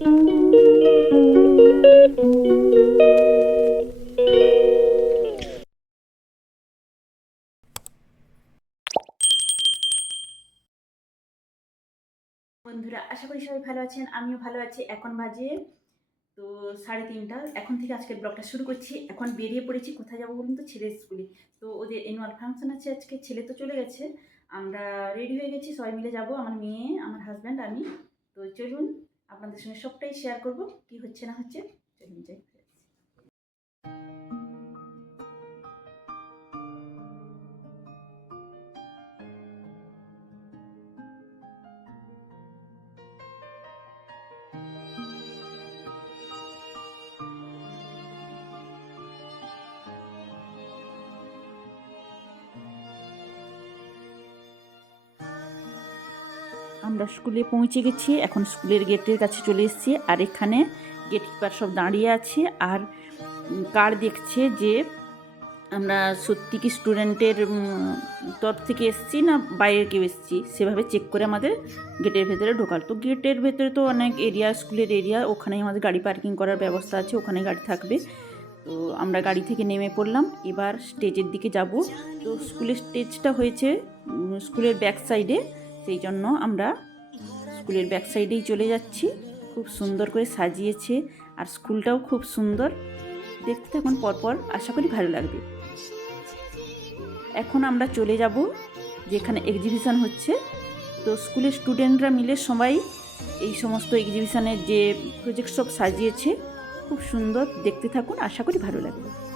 বন্ধুরা, আশা করি সবাই ভালো আছেন, আমিও ভালো আছি। এখন বাজে, তো সাড়ে তিনটা। এখন থেকে আজকের ব্লগটা শুরু করছি। এখন বেরিয়ে পড়েছি, কোথায় যাব বলুন তো? ছেলের স্কুলে তো ওদের অ্যানুয়াল ফাংশন আছে আজকে, ছেলে তো চলে গেছে। আমরা রেডি হয়ে গেছি, সবাই মিলে যাব, আমার মেয়ে, আমার হাজব্যান্ড আমি। তো চলুন আপনাদের সঙ্গে সবটাই শেয়ার করব কি হচ্ছে না হচ্ছে। চলুন যাই আমরা স্কুলে পৌঁছে গেছি, এখন স্কুলের গেটের কাছে চলে এসেছি আর এখানে গেট কিপার সব দাঁড়িয়ে আছে আর কার দেখছে যে আমরা সত্যি কি স্টুডেন্টের তরফ থেকে এসেছি না বাইরে কেউ এসেছি? সেভাবে চেক করে আমাদের গেটের ভেতরে ঢোকাল তো গেটের ভেতরে তো অনেক এরিয়া স্কুলের এরিয়া ওখানে আমাদের গাড়ি পার্কিং করার ব্যবস্থা আছে ওখানে গাড়ি থাকবে। তো আমরা গাড়ি থেকে নেমে পড়লাম, এবার স্টেজের দিকে যাব। তো স্কুলের স্টেজটা হয়েছে স্কুলের ব্যাক সাইডে সেই জন্য আমরা স্কুলের ব্যাক সাইডেই চলে যাচ্ছি। খুব সুন্দর করে সাজিয়েছে আর স্কুলটাও খুব সুন্দর। দেখতে থাকুন পরপর, আশা করি ভালো লাগবে। এখন আমরা চলে যাব যেখানে এক্সিবিশন হচ্ছে। তো স্কুলের স্টুডেন্টরা মিলে সবাই এই সমস্ত এক্সিবিশনের যে প্রজেক্ট সব সাজিয়েছে। খুব সুন্দর, দেখতে থাকুন, আশা করি ভালো লাগবে।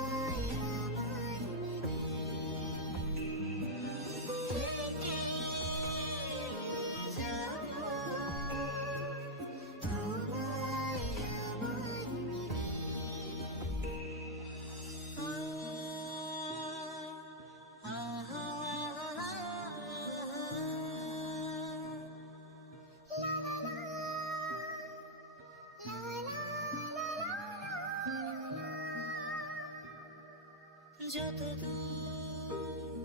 যত দূর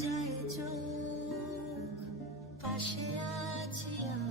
যায় চোখ পাশে আছি আমি।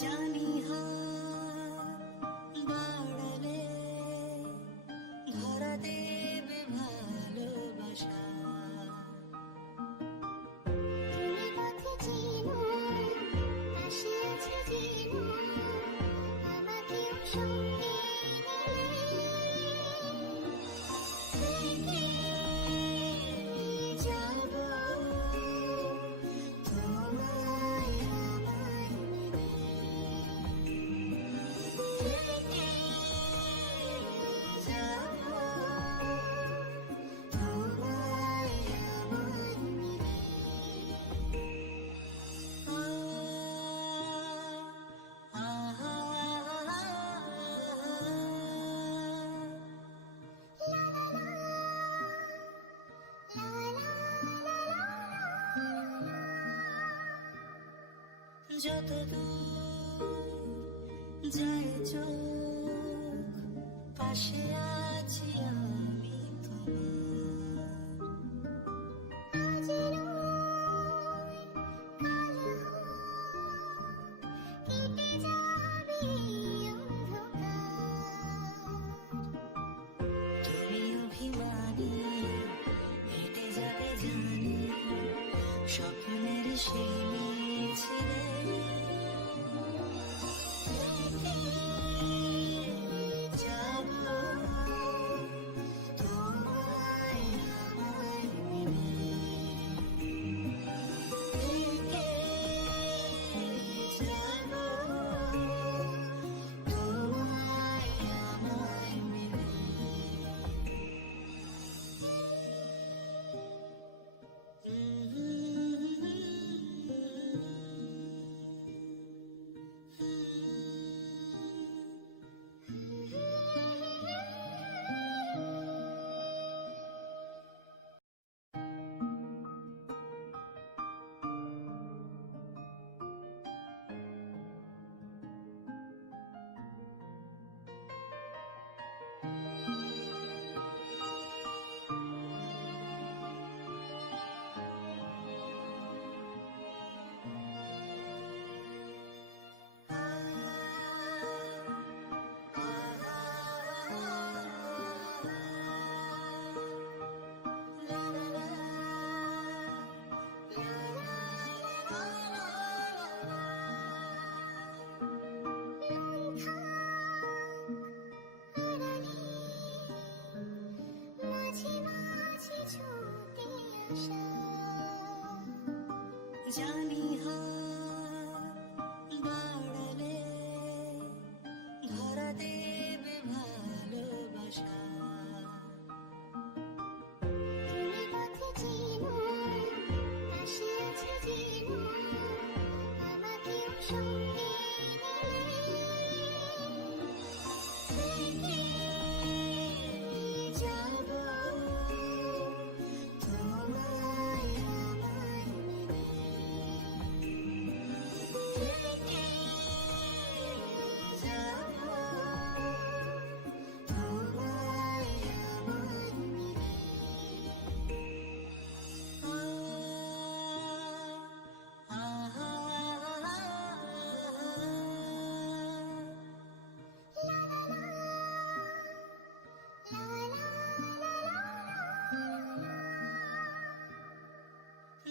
জানি হাত যত দূর যায় চোখ পাশে আছি আমি।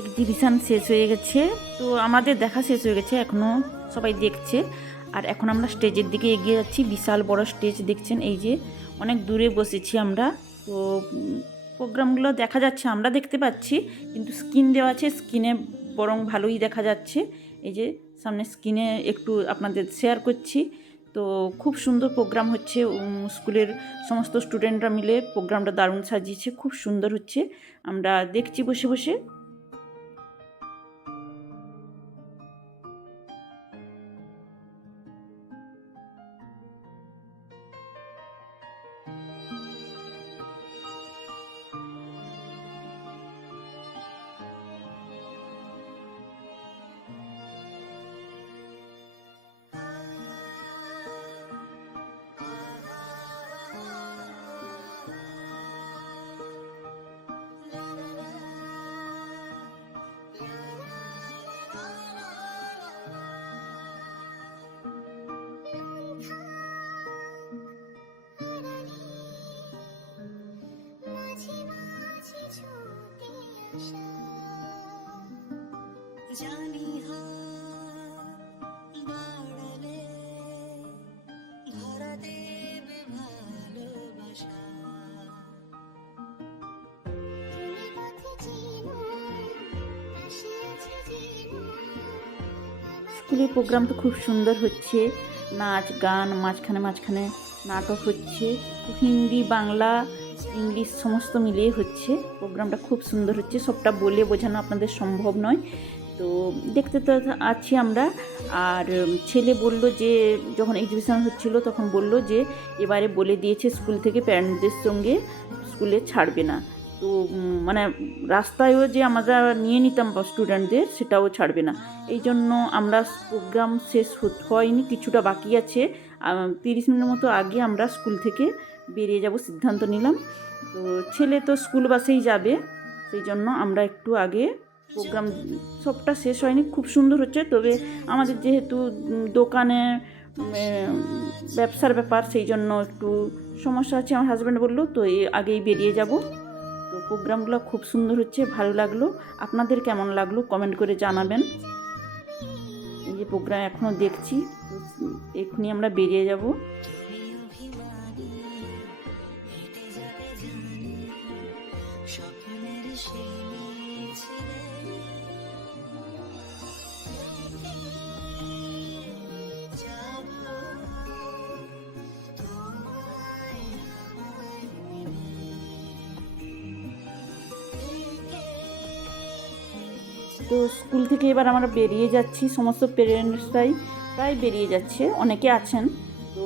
এক্সিবিশান শেষ হয়ে গেছে। তো আমাদের দেখা শেষ হয়ে গেছে এখনও সবাই দেখছে। আর এখন আমরা স্টেজের দিকে এগিয়ে যাচ্ছি, বিশাল বড় স্টেজ দেখছেন, এই যে অনেক দূরে বসেছি আমরা। তো প্রোগ্রামগুলো দেখা যাচ্ছে, আমরা দেখতে পাচ্ছি, কিন্তু স্ক্রিন দেওয়া আছে স্ক্রিনে বরং ভালোই দেখা যাচ্ছে। এই যে সামনে স্ক্রিনে একটু আপনাদের শেয়ার করছি। তো খুব সুন্দর প্রোগ্রাম হচ্ছে স্কুলের সমস্ত স্টুডেন্টরা মিলে প্রোগ্রামটা দারুণ সাজিয়েছে, খুব সুন্দর হচ্ছে। আমরা দেখছি বসে বসে। স্কুলের বাড়ালে তো স্কুলের প্রোগ্রামটা খুব সুন্দর হচ্ছে, নাচ, গান, মাঝখানে মাঝখানে নাটক হচ্ছে। হিন্দি, বাংলা ইংলিশ সমস্ত মিলিয়ে হচ্ছে, প্রোগ্রামটা খুব সুন্দর হচ্ছে, সবটা বলে বোঝানো আপনাদের সম্ভব নয়। তো দেখতে তো আছি আমরা, আর ছেলে বলল যে, যখন এক্সিবিশন হচ্ছিল তখন বলল যে, এবারে বলে দিয়েছে স্কুল থেকে প্যারেন্টসদের সঙ্গে, স্কুলে ছাড়বে না। তো মানে রাস্তায়ও যে আমরা নিয়ে নিতাম স্টুডেন্টদের সেটাও ছাড়বে না। এই জন্য আমরা প্রোগ্রাম শেষ হয়নি, কিছুটা বাকি আছে। তিরিশ মিনিটের মতো আগে আমরা স্কুল থেকে বেরিয়ে যাব, সিদ্ধান্ত নিলাম। তো ছেলে তো স্কুল বাসেই যাবে, সেই জন্য আমরা একটু আগে প্রোগ্রাম সবটা শেষ হয়নি, খুব সুন্দর হচ্ছে। তবে আমাদের যেহেতু দোকানে ব্যবসার ব্যাপার, সেই জন্য একটু সমস্যা আছে। আমার হাজব্যান্ড বলল, তো আগেই বেরিয়ে যাব। তো প্রোগ্রামগুলো খুব সুন্দর হচ্ছে, ভালো লাগল। আপনাদের কেমন লাগল কমেন্ট করে জানাবেন। এই যে প্রোগ্রাম এখনও দেখছি এক্ষুনি আমরা বেরিয়ে যাব। স্বপ্নের সেই তো স্কুল থেকে এবার আমরা বেরিয়ে যাচ্ছি, সমস্ত পেরেন্টসরাই প্রায় বেরিয়ে যাচ্ছে, অনেকে আছেন। তো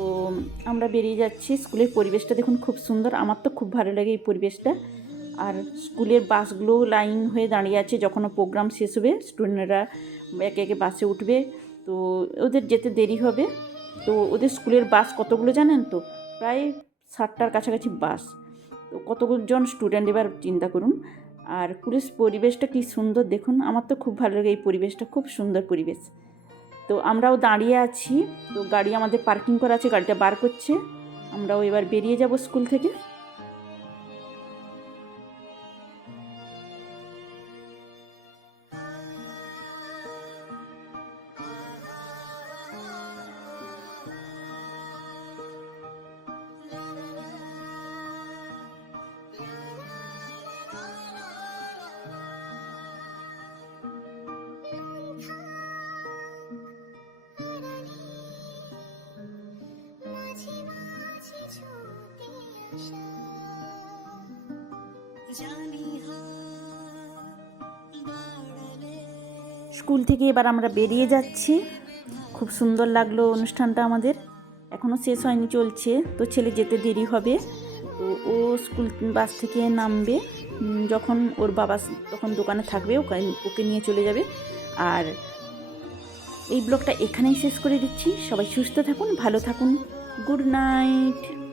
আমরা বেরিয়ে যাচ্ছি, স্কুলের পরিবেশটা দেখুন খুব সুন্দর, আমার তো খুব ভালো লাগে এই পরিবেশটা। আর স্কুলের বাসগুলো লাইন হয়ে দাঁড়িয়ে আছে যখন প্রোগ্রাম শেষ হবে স্টুডেন্টরা একে একে বাসে উঠবে। তো ওদের যেতে দেরি হবে। তো ওদের স্কুলের বাস কতগুলো জানেন তো? প্রায় ষাটটার কাছাকাছি বাস তো কতজন স্টুডেন্ট এবার চিন্তা করুন। আর পুলিশ পরিবেশটা কি সুন্দর দেখুন। আমার তো খুব ভালো লাগে এই পরিবেশটা, খুব সুন্দর পরিবেশ। তো আমরাও দাঁড়িয়ে আছি। তো গাড়ি আমাদের পার্কিং করা আছে, গাড়িটা বার করছে। আমরাও এবার বেরিয়ে যাব স্কুল থেকে। স্কুল থেকে এবার আমরা বেরিয়ে যাচ্ছি। খুব সুন্দর লাগল অনুষ্ঠানটা আমাদের। এখনও শেষ হয়নি, চলছে। তো ছেলে যেতে দেরি হবে। তো ও স্কুল বাস থেকে নামবে। যখন ওর বাবা তখন দোকানে থাকবে, ওকে ওকে নিয়ে চলে যাবে। আর এই ব্লগটা এখানেই শেষ করে দিচ্ছি। সবাই সুস্থ থাকুন, ভালো থাকুন। Good night.